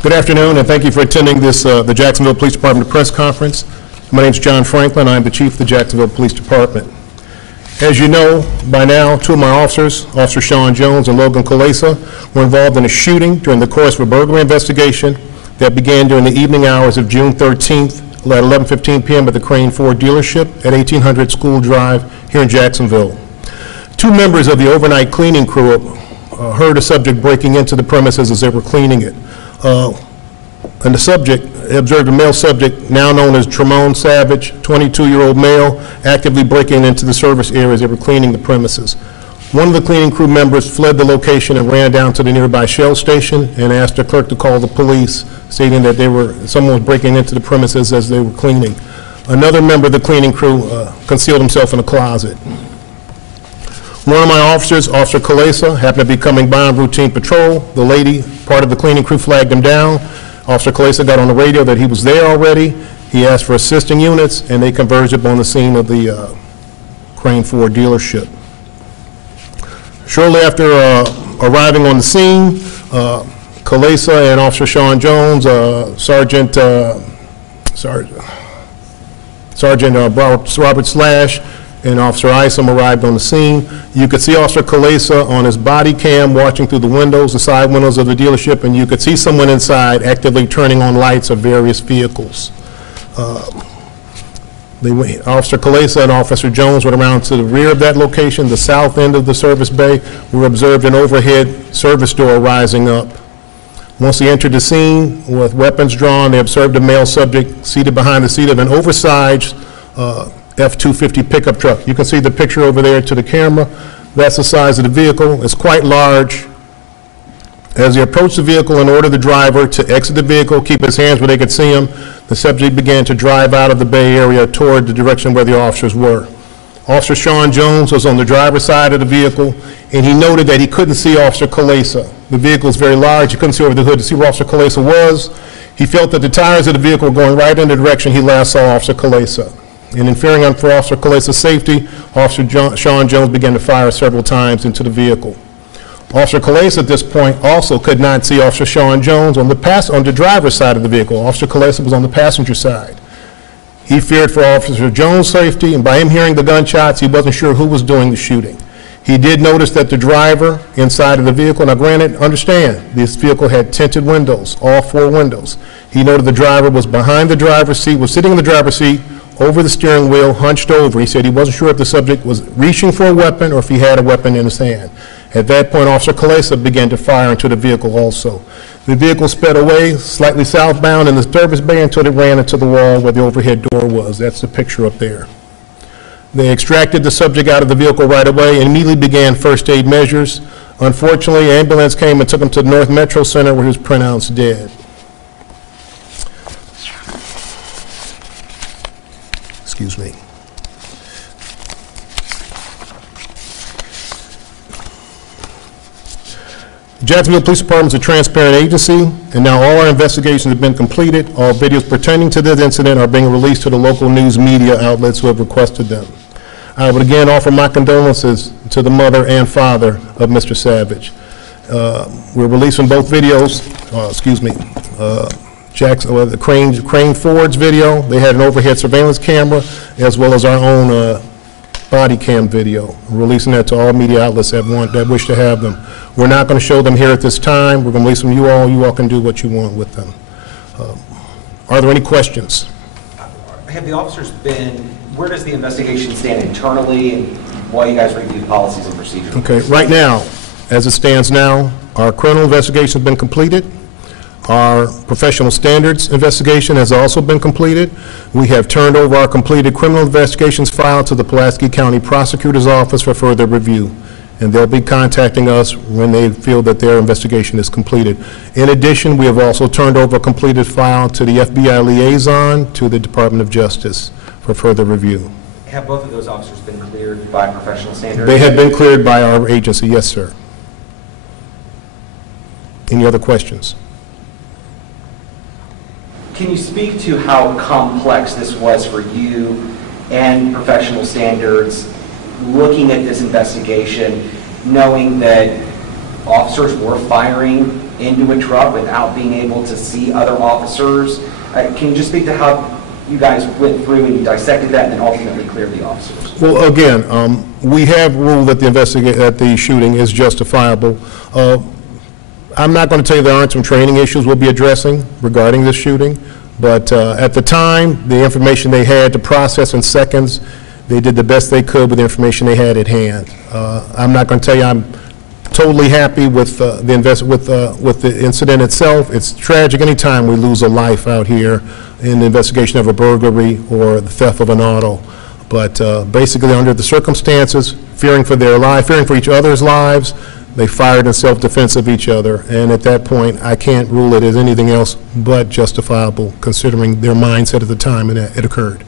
Good afternoon, and thank you for attending this the Jacksonville Police Department press conference. My name is John Franklin. I'm the Chief of the Jacksonville Police Department. As you know by now, two of my officers, Officer Sean Jones and Logan Kalesa, were involved in a shooting during the course of a burglary investigation that began during the evening hours of June 13th at 11:15 p.m. at the Crane Ford dealership at 1800 School Drive here in Jacksonville. Two members of the overnight cleaning crew heard a subject breaking into the premises as they were cleaning it. And the subject observed a male subject, now known as Tremone Savage, 22-year-old male, actively breaking into the service area as they were cleaning the premises. One of the cleaning crew members fled the location and ran down to the nearby Shell station and asked the clerk to call the police, stating that someone was breaking into the premises as they were cleaning. Another member of the cleaning crew concealed himself in a closet. One of my officers, Officer Kalesa, happened to be coming by on routine patrol. The lady, part of the cleaning crew, flagged him down. Officer Kalesa got on the radio that he was there already. He asked for assisting units, and they converged upon the scene of the Crane Ford dealership. Shortly after arriving on the scene, Kalesa and Officer Sean Jones, Sergeant Robert Slash, and Officer Isom arrived on the scene. You could see Officer Kalesa on his body cam watching through the windows, the side windows of the dealership, and you could see someone inside actively turning on lights of various vehicles. Officer Kalesa and Officer Jones went around to the rear of that location, the south end of the service bay, where observed an overhead service door rising up. Once they entered the scene with weapons drawn, they observed a male subject seated behind the seat of an oversized F-250 pickup truck. You can see the picture over there to the camera. That's the size of the vehicle. It's quite large. As they approached the vehicle and ordered the driver to exit the vehicle, keep his hands where they could see him, the subject began to drive out of the bay area toward the direction where the officers were. Officer Sean Jones was on the driver's side of the vehicle, and he noted that he couldn't see Officer Kalesa. The vehicle is very large. He couldn't see over the hood to see where Officer Kalesa was. He felt that the tires of the vehicle were going right in the direction he last saw Officer Kalesa. And in fearing for Officer Kalesa's safety, Officer Sean Jones began to fire several times into the vehicle. Officer Kalesa at this point also could not see Officer Sean Jones on the driver's side of the vehicle. Officer Kalesa was on the passenger side. He feared for Officer Jones' safety, and by him hearing the gunshots, he wasn't sure who was doing the shooting. He did notice that the driver inside of the vehicle, now granted, understand, this vehicle had tinted windows, all four windows. He noted the driver was behind the driver's seat, was sitting in the driver's seat, over the steering wheel, hunched over. He said he wasn't sure if the subject was reaching for a weapon or if he had a weapon in his hand. At that point, Officer Kalesa began to fire into the vehicle also. The vehicle sped away, slightly southbound in the service bay until it ran into the wall where the overhead door was. That's the picture up there. They extracted the subject out of the vehicle right away and immediately began first aid measures. Unfortunately, an ambulance came and took him to the North Metro Center where he was pronounced dead. Excuse me. The Jacksonville Police Department is a transparent agency, and now all our investigations have been completed. All videos pertaining to this incident are being released to the local news media outlets who have requested them. I would again offer my condolences to the mother and father of Mr. Savage. We're releasing both videos, the Crane Ford's video. They had an overhead surveillance camera, as well as our own body cam video. We're releasing that to all media outlets that wish to have them. We're not going to show them here at this time. We're going to release them to you all. You all can do what you want with them. Are there any questions? Have the officers where does the investigation stand internally, and while you guys review policies and procedures? Okay, right now, as it stands now, our criminal investigation has been completed. Our professional standards investigation has also been completed. We have turned over our completed criminal investigations file to the Pulaski County Prosecutor's Office for further review, and they'll be contacting us when they feel that their investigation is completed. In addition, we have also turned over a completed file to the FBI liaison to the Department of Justice for further review. Have both of those officers been cleared by professional standards? They have been cleared by our agency, yes, sir. Any other questions? Can you speak to how complex this was for you and professional standards looking at this investigation, knowing that officers were firing into a truck without being able to see other officers? Can you just speak to how you guys went through and you dissected that and then ultimately cleared the officers? Well, again, we have ruled that the shooting is justifiable. I'm not going to tell you there aren't some training issues we'll be addressing regarding this shooting, but at the time, the information they had to process in seconds, they did the best they could with the information they had at hand. I'm not going to tell you I'm totally happy with the incident itself. It's tragic any time we lose a life out here in the investigation of a burglary or the theft of an auto. But basically, under the circumstances, fearing for their life, fearing for each other's lives, they fired in self-defense of each other. And at that point, I can't rule it as anything else but justifiable, considering their mindset at the time it occurred.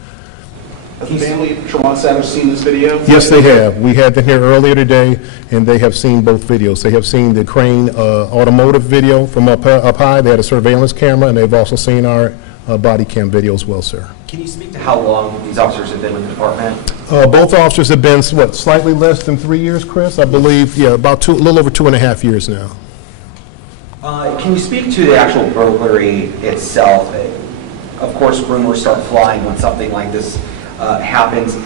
Has the family of Tremont Savage seen this video? Yes, they have. We had them here earlier today, and they have seen both videos. They have seen the Crane automotive video from up high. They had a surveillance camera, and they've also seen our body cam video as well, sir. Can you speak to how long these officers have been with the department? Both officers have been, what, slightly less than 3 years, Chris? I believe, yeah, about a little over 2.5 years now. Can you speak to the actual burglary itself? Of course, rumors start flying when something like this happens.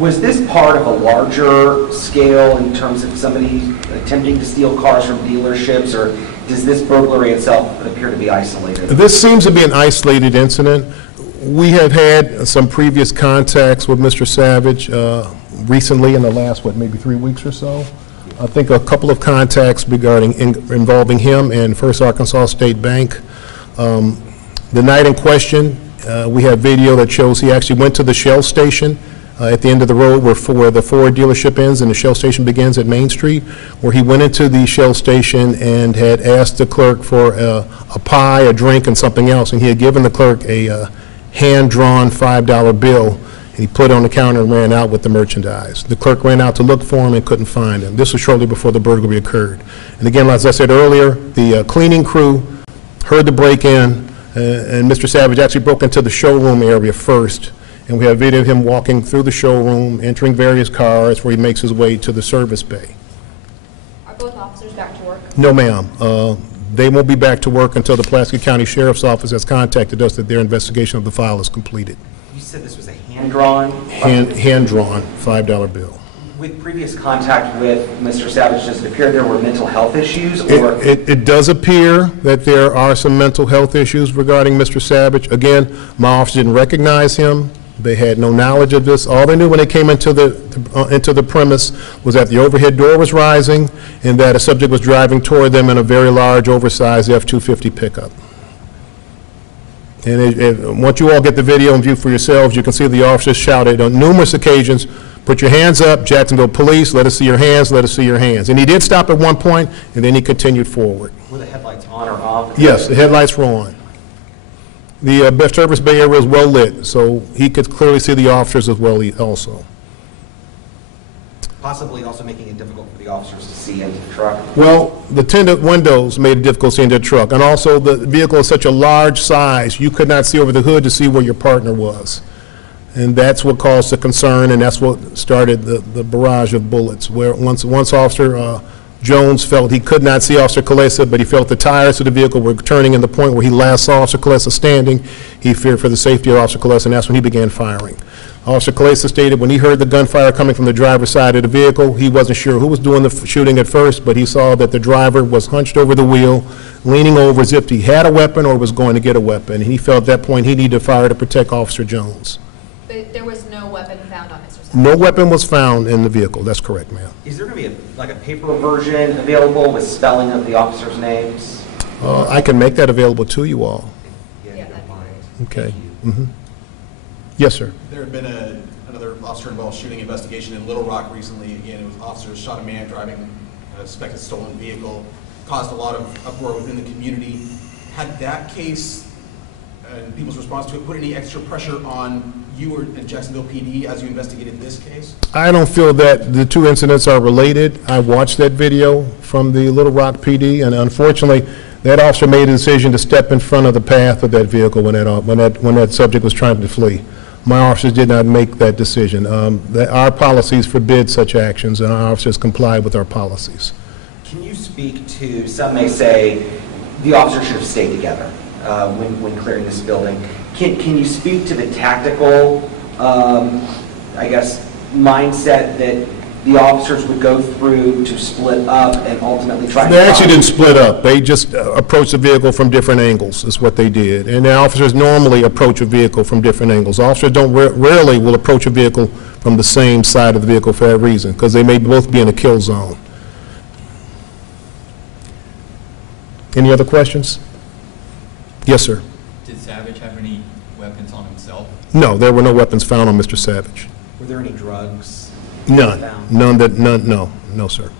Was this part of a larger scale in terms of somebody attempting to steal cars from dealerships, or does this burglary itself appear to be isolated? This seems to be an isolated incident. We have had some previous contacts with Mr. Savage recently in the last, maybe 3 weeks or so. I think a couple of contacts regarding involving him and First Arkansas State Bank. The night in question, we have video that shows he actually went to the Shell station at the end of the road where the Ford dealership ends and the Shell station begins at Main Street, where he went into the Shell station and had asked the clerk for a pie, a drink, and something else, and he had given the clerk a hand-drawn $5 bill, and he put it on the counter and ran out with the merchandise. The clerk ran out to look for him and couldn't find him. This was shortly before the burglary occurred. And again, as I said earlier, the cleaning crew heard the break-in, and Mr. Savage actually broke into the showroom area first, and we have video of him walking through the showroom, entering various cars where he makes his way to the service bay. Are both officers back to work? No, ma'am. They won't be back to work until the Pulaski County Sheriff's Office has contacted us that their investigation of the file is completed. You said this was a hand-drawn? Hand-drawn $5 bill. With previous contact with Mr. Savage, does it appear there were mental health issues? Or It does appear that there are some mental health issues regarding Mr. Savage. Again, my office didn't recognize him. They had no knowledge of this. All they knew when they came into the premise was that the overhead door was rising and that a subject was driving toward them in a very large, oversized F-250 pickup. And once you all get the video and view for yourselves, you can see the officers shouted on numerous occasions, "Put your hands up, Jacksonville Police, let us see your hands, let us see your hands." And he did stop at one point, and then he continued forward. were the headlights on or off? Yes, the headlights were on. The service bay area was well lit, so he could clearly see the officers as well also. Possibly also making it difficult for the officers to see into the truck? Well, the tinted windows made it difficult seeing the truck, and also the vehicle is such a large size, you could not see over the hood to see where your partner was. And that's what caused the concern, and that's what started the barrage of bullets, where once Officer Jones felt he could not see Officer Kalesa, but he felt the tires of the vehicle were turning in the point where he last saw Officer Kalesa standing. He feared for the safety of Officer Kalesa, and that's when he began firing. Officer Kalesa stated when he heard the gunfire coming from the driver's side of the vehicle, he wasn't sure who was doing the shooting at first, but he saw that the driver was hunched over the wheel, leaning over as if he had a weapon or was going to get a weapon. And he felt at that point he needed to fire to protect Officer Jones. But there was no weapon found on Mr. Savage? No weapon was found in the vehicle. That's correct, ma'am. Is there going to be like a paper version available with spelling of the officers' names? I can make that available to you all. Yeah, that'd be Okay. Yes, sir. There had been another officer-involved shooting investigation in Little Rock recently. Again, it was officers shot a man driving a suspected stolen vehicle, caused a lot of uproar within the community. Had that case and people's response to it put any extra pressure on you or Jacksonville PD as you investigated this case? I don't feel that the two incidents are related. I watched that video from the Little Rock PD, and unfortunately, that officer made a decision to step in front of the path of that vehicle when that subject was trying to flee. My officers did not make that decision. Our policies forbid such actions, and our officers comply with our policies. Can you speak to, some may say, the officers should have stayed together when clearing this building. Can you speak to the tactical, I guess, mindset that the officers would go through to split up and ultimately try to... They actually didn't split up. They just approached the vehicle from different angles, is what they did. And the officers normally approach a vehicle from different angles. Officers rarely will approach a vehicle from the same side of the vehicle for that reason, because they may both be in a kill zone. Any other questions? Yes, sir. Did Savage have any weapons on himself? No, there were no weapons found on Mr. Savage. Were there any drugs? None. found? No, sir.